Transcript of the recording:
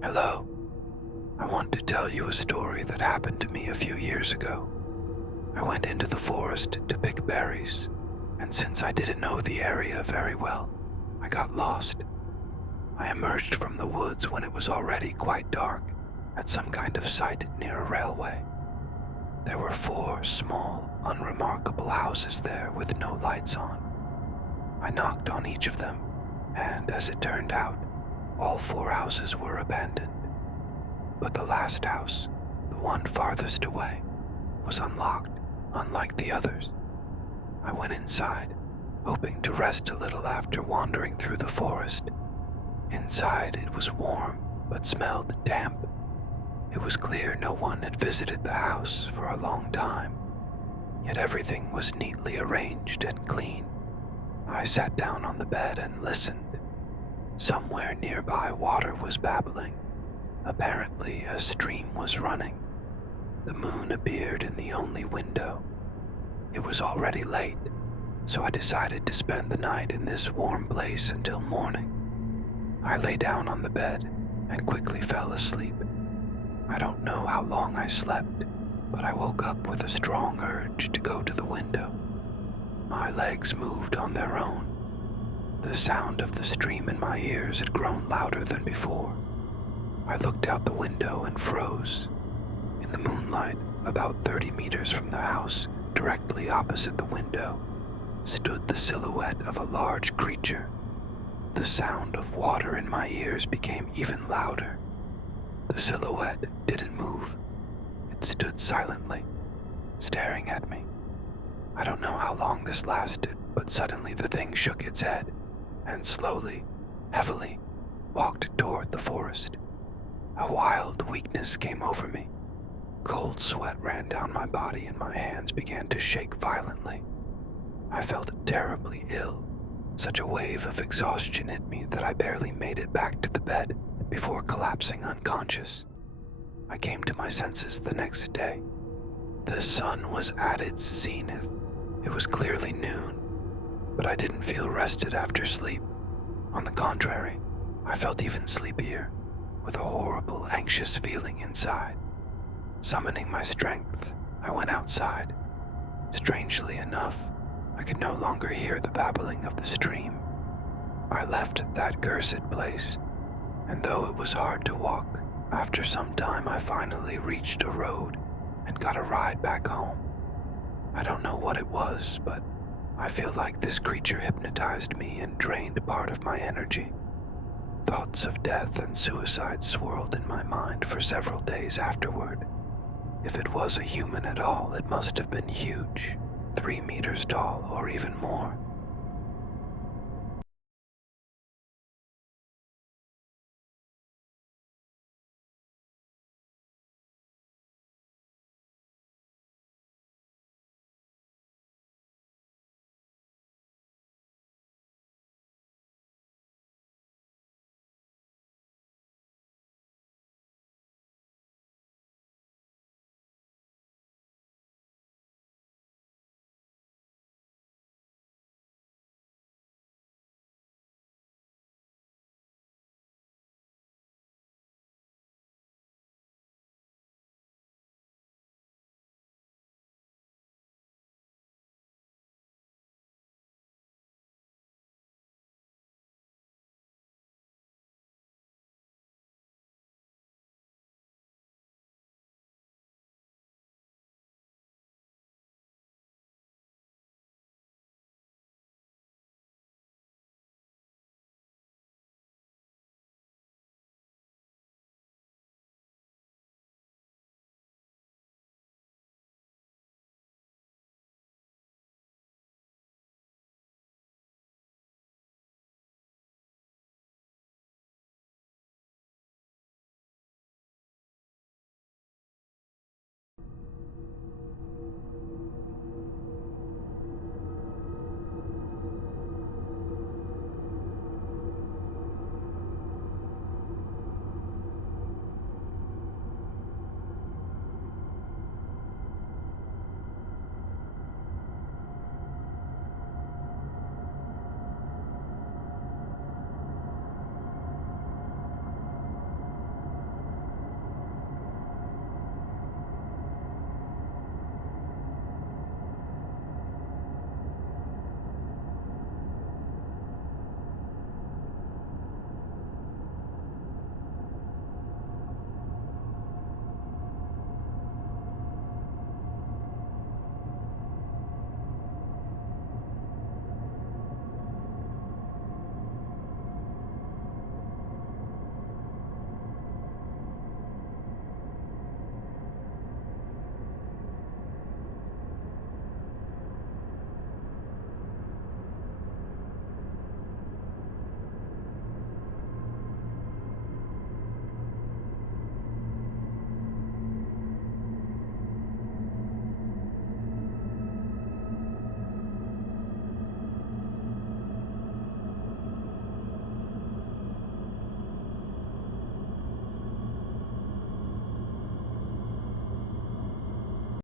Hello. I want to tell you a story that happened to me a few years ago. I went into the forest to pick berries, and since I didn't know the area very well, I got lost. I emerged from the woods when it was already quite dark at some kind of site near a railway. There were 4 small, unremarkable houses there with no lights on. I knocked on each of them, and as it turned out, all 4 houses were abandoned. But the last house, the one farthest away, was unlocked, unlike the others. I went inside, hoping to rest a little after wandering through the forest. Inside it was warm, but smelled damp. It was clear no one had visited the house for a long time, yet everything was neatly arranged and clean. I sat down on the bed and listened. Somewhere nearby water was babbling. Apparently a stream was running. The moon appeared in the only window. It was already late, so I decided to spend the night in this warm place until morning. I lay down on the bed and quickly fell asleep. I don't know how long I slept, but I woke up with a strong urge to go to the window. My legs moved on their own. The sound of the stream in my ears had grown louder than before. I looked out the window and froze. In the moonlight, about 30 meters from the house, directly opposite the window, stood the silhouette of a large creature. The sound of water in my ears became even louder. The silhouette didn't move. It stood silently, staring at me. I don't know how long this lasted, but suddenly the thing shook its head and slowly, heavily, walked toward the forest. A wild weakness came over me. Cold sweat ran down my body and my hands began to shake violently. I felt terribly ill. Such a wave of exhaustion hit me that I barely made it back to the bed before collapsing unconscious. I came to my senses the next day. The sun was at its zenith. It was clearly noon, but I didn't feel rested after sleep. On the contrary, I felt even sleepier, with a horrible, anxious feeling inside. Summoning my strength, I went outside. Strangely enough, I could no longer hear the babbling of the stream. I left that cursed place, and though it was hard to walk, after some time I finally reached a road and got a ride back home. I don't know what it was, but I feel like this creature hypnotized me and drained part of my energy. Thoughts of death and suicide swirled in my mind for several days afterward. If it was a human at all, it must have been huge, 3 meters tall or even more.